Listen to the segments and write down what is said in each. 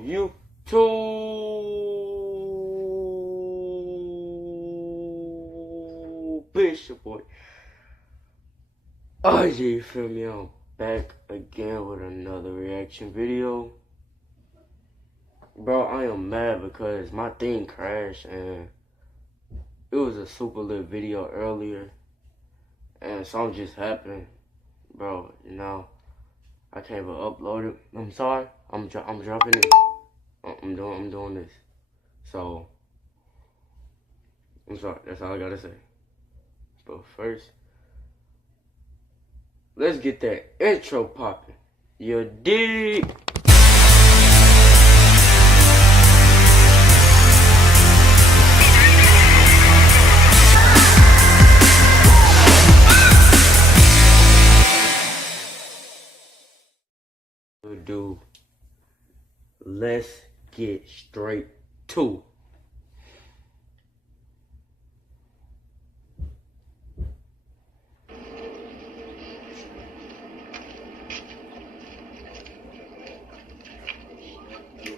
YouTube, it's your boy. Oh yeah, you feel me? I'm back again with another reaction video. Bro, I am mad because my thing crashed and it was a super lit video earlier and something just happened. Bro, you know, I can't even upload it. I'm sorry. I'm dropping it. I'm doing this. So I'm sorry. That's all I gotta say. But first, let's get that intro popping. You dig? Dude, let's get straight to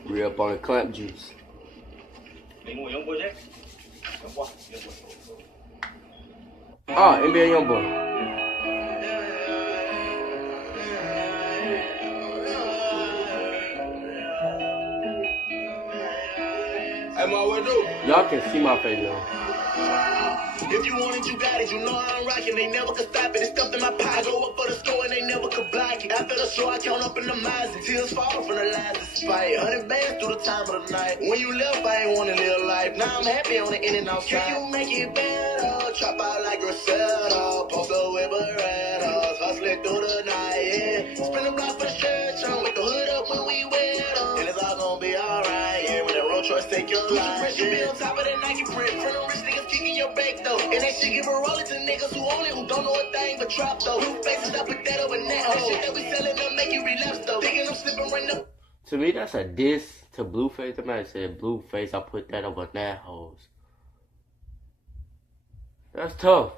re up on the clamp juice. NBA Youngboy. Y'all can see my face now. If you want it, you got it. You know I'm rocking. They never could stop it. It's stuffed in my pocket. Go up for the score and they never could block it. After the show, I count up in the miles. Tears fall from the lies despite 100 bands through the time of the night. When you left, I ain't want to live life. Now I'm happy on the in and outside. Can you make it better? Chop out like Griselda. Post up with Berettas. Hustling through the night, yeah. Spin the block for the church. I'm with the hood up when we wear them. And it's all gonna be alright, yeah. When that road choice take your life, yeah. Be on top of that Nike print. From the rich niggas kicking your bake though. And they should give a roller to niggas who own it, who don't know a thing but trap though. Blue faces, I put that over net. That shit that we selling them make you relapse though. Thinking I'm slipping right now. To me, that's a diss to Blueface. The man said, Blueface, I put that over that hoes. That's tough.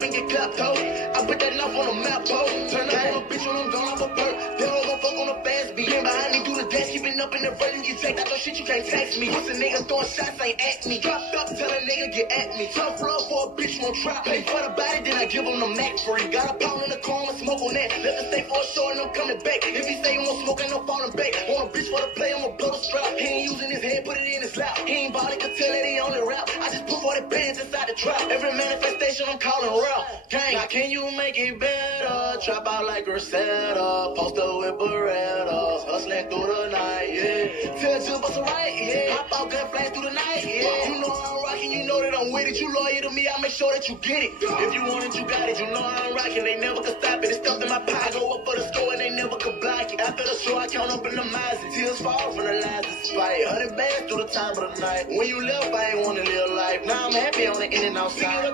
Get clapped, ho. I put that knife on the map, ho. Turn up on a bitch when I'm gone off a perk. They don't gon' fuck on the fast beat. Been behind me through the desk, keeping up in the front. You get checked out your shit, you can't text me. Pussy nigga throwing shots, ain't at me. Dropped up, tell a nigga get at me. Tough love for a bitch, won't trap. Pay for the body, then I give him the Mac free. Got a pound in the car, I'ma smoke on that. Let the stay for a show and I'm coming back. If he say he won't smoke, ain't no falling back. Want a bitch for the play, I'ma blow the strap. He ain't using his head, put it in his lap. He ain't body, could tell that he only rap. I just put 40 bands inside the trap. Every manifestation, I'm calling rap. Gang. Can you make it better? Trap out like Griselda. Post up with Berettas. Hustling through the night, yeah. Tell it to bust a right, yeah. Hop out, gun flash through the night, yeah. You know I'm rocking, you know that I'm with it. You loyal to me, I make sure that you get it. If you want it, you got it. You know I'm rocking, they never could stop it. It's stuffed in my pocket. Go up for the score and they never could block it. After the show, I count up in the miles. Tears fall from the lies despite 100 bands through the time of the night. When you left, I ain't want to live life. Now I'm happy on the in and outside.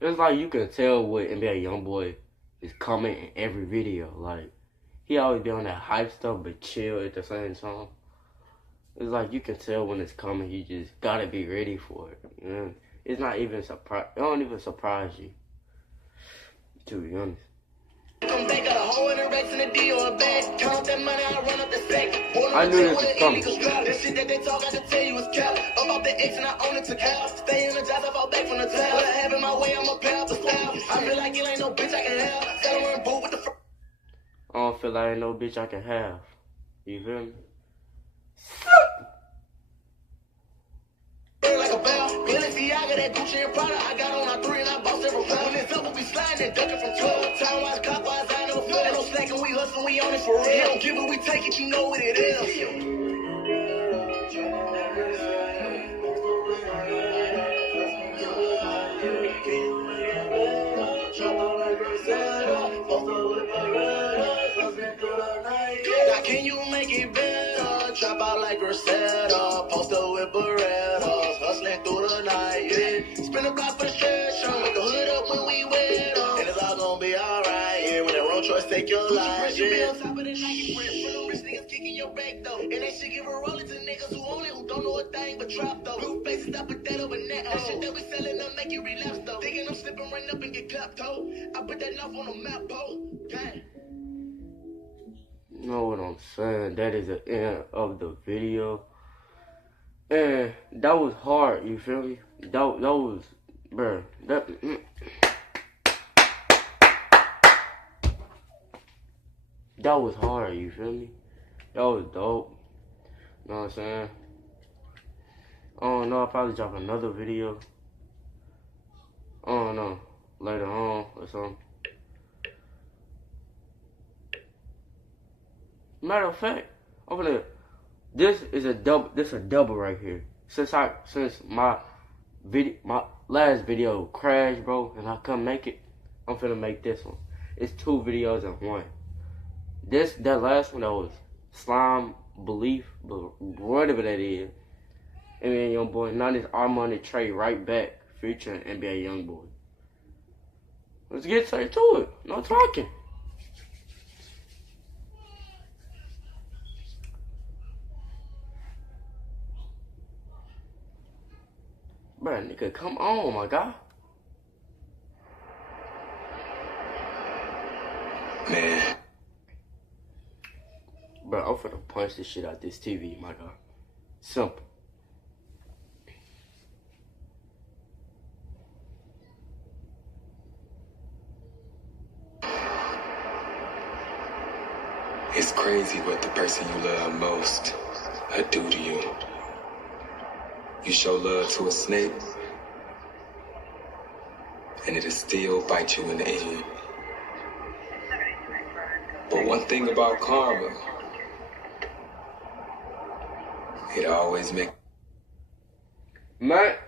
It's like you can tell what NBA Youngboy is coming in every video. Like, he always be on that hype stuff but chill at the same time. It's like you can tell when it's coming. You just gotta be ready for it. You know? It's not even surprise. It don't even surprise you. To be honest. Come back, got a hole in the racks in the D or a bag. Count that money, I run up the sack. I knew this was coming. That shit that they talk, I can tell you is cap. About the X and I own it to cap. Stay in the job, I fall back from the top. What I have in my way, I'm a pal for style. I feel like it ain't no bitch I can have. Tell her I'm boot with the I don't feel like ain't no bitch I can have. You feel me? Like a bell. Balenciaga, that Gucci and Prada. I got on our 3 and I bought several pounds. When it's up, we'll be sliding and ducking from 12. Time-wise, cop-wise, I never feel. Ain't no slacking, we hustling, we on it for real. You don't give it, we take it, you know what it is. Can you make it better? Trap out like Griselda. Post up with Berettas. Hustling through the night, yeah. Spin the block for the church. I'm with the hood up when we wear them. And it's all gonna be alright, yeah. When that road choice take your life, yeah. You be on top of the Nike print. For the rich niggas kicking your back though. And they should give a roller to niggas who own it, who don't know a thing but trap though. Blue faces, I put that over net. That shit that we selling them make you relapse though. Thinking I'm slipping right up and get clapped, ho. I put that knife on the map, ho. Gang. You know what? what I'm saying? That is the end of the video. And that was hard, you feel me? That was, bruh, that was hard, you feel me? That was dope. You know what I'm saying? I don't know, I'll probably drop another video. I don't know, later on or something. Matter of fact, this is a double right here. Since my last video crashed, bro, and I couldn't make it, I'm finna make this one. It's 2 videos in one. That last one, that was slime belief, but whatever that is. NBA Youngboy, now this Armon and Trey right back featuring NBA Youngboy. Let's get straight to it. No talking. Bruh, nigga, come on, my guy. Man. Bruh, I'm finna punch this shit out this TV, my guy. Simple. It's crazy what the person you love most do to you. You show love to a snake, and it'll still bite you in the end. But one thing about karma, it always makes... Matt,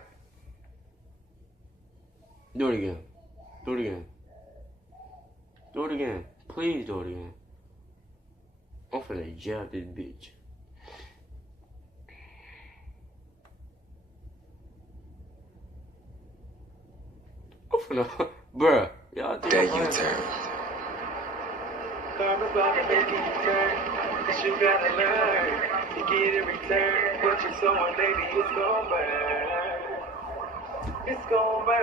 do it again. Do it again. Do it again. Please do it again. I'm finna jab this bitch. I'm finna, bruh. Y'all think That U-turn. Karma's about to make you turn, but you gotta learn to get in return. What you're sowing, baby, it's gon' burn. It's gon' burn.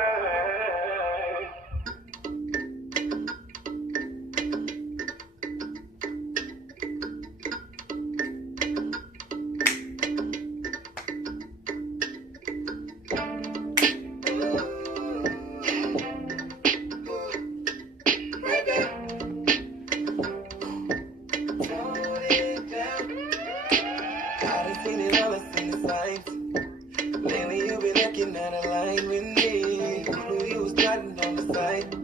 Lately you've been looking out of line with me. Knew you was plotting on the side.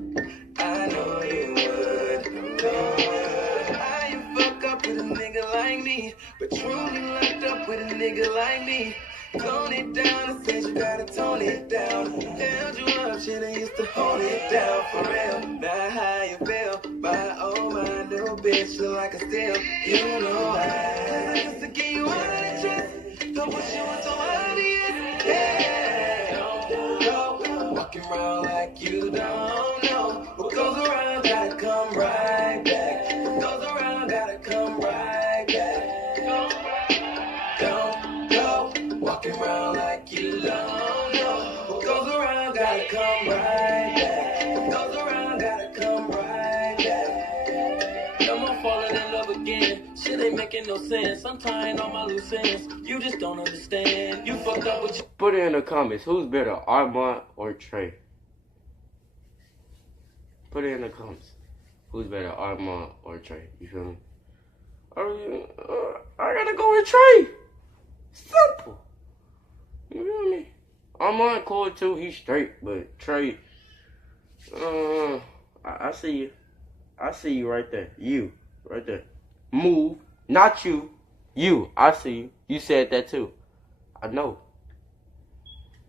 I know you would. How you fuck up with a nigga like me, but truly locked up with a nigga like me. Tone it down, I said you gotta tone it down. Held you up, shit, I used to hold it down for real. Now how you feel? My new bitch look like a steal. You know I used to give you all that trust. Don't push you on so obvious. Yeah, don't go walking around like you don't know. What goes around gotta come right back. What goes around gotta come right back. Don't go walking around like you don't know. What goes around gotta come right back. What goes around gotta come right back. Come on, falling in love again. Shit ain't making no sense. I'm tying all my loose ends. You just don't understand. You fucked up with your... Put it in the comments. Who's better, Armon or Trey? Put it in the comments. Who's better, Armon or Trey? You feel me? I gotta go with Trey. Simple. You feel me? Armon cool too. He's straight, but Trey. I see you. I see you right there. You right there. Move, not you. You. I see you. You said that too. I know.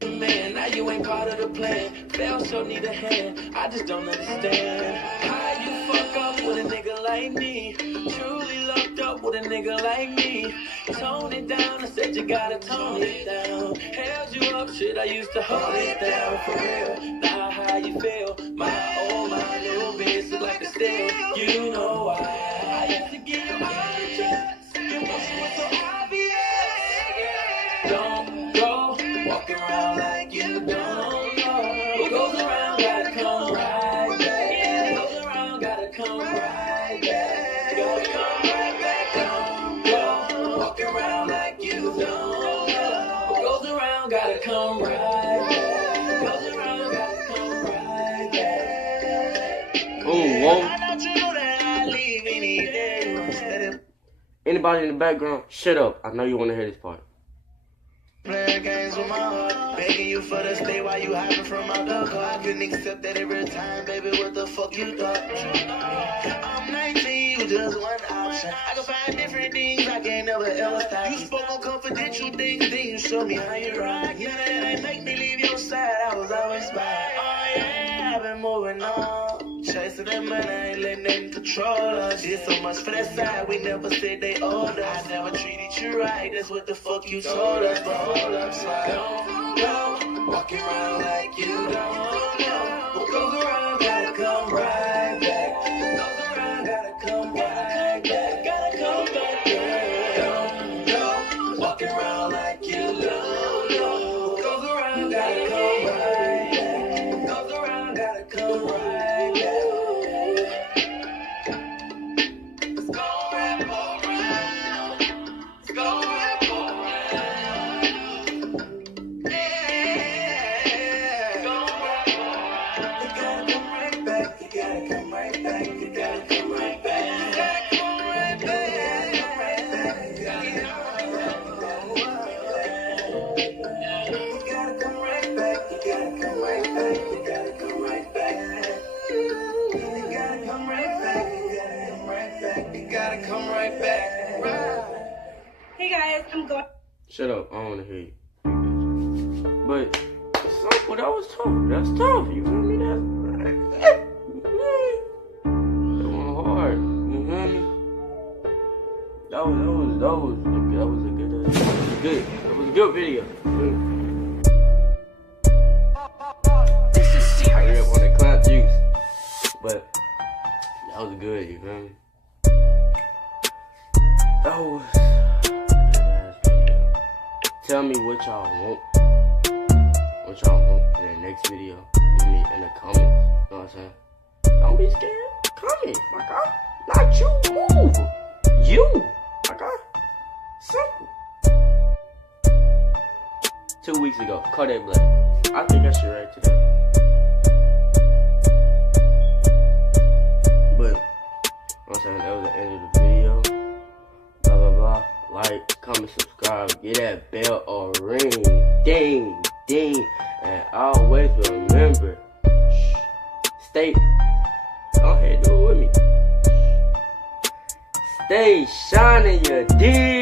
Man, now you ain't part of the plan. Fail, so need a hand. I just don't understand how you fuck up with a nigga like me. Truly locked up with a nigga like me. Tone it down, I said you gotta tone it down. Held you up, shit, I used to hold it down for real. Now how you feel? My little bitch look like a steal. You know why I used to give you all the trust. Your pussy was so obvious. Don't go walking around like you don't know. What goes around gotta come right back. What goes around gotta come right back. Gotta come right back. Anybody in the background, shut up. I know you want to hear this part. Playing games with my heart, begging you for the stay while you hiding from my dog. I couldn't accept that every time, baby. What the fuck you thought? I'm 19, you just one option. I can find different things I can't never ever stop. You spoke on confidential things, then you showed me how you rock. Now that ain't make me leave your side, I was always by. Oh yeah, I've been moving on, chasing that money, I ain't letting them control us. Did so much for that side, we never said they owed us. I never treated you right, that's what the fuck you told us. But hold up, slide. Don't go walking around like you don't know. What goes around gotta come right back. What goes around gotta come right back. Gotta come back, girl. Don't go walking around like you don't know. What goes around gotta come right back. What goes around gotta come right back. Let's go wrap around. Let's go wrap around. Hey guys, I'm going. Shut up. I don't want to hear you. But, simple, that was tough. That's tough. You feel me? That went hard. You feel me? That was a good video. Hurry up on the clown juice. But, that was good, you feel me? That was... Tell me what y'all want. What y'all want in the next video. Leave me in the comments. You know what I'm saying? Don't be scared. Comment, my God. Not you. Move. You. My God. Simple. 2 weeks ago. Kodak Black. I think I should react to that. But, you know what I'm saying? That was the end of the video. Blah, blah, blah. Like, comment, subscribe, get that bell or ring, ding, ding, and always remember, stay, go ahead, do it with me, stay shining your D.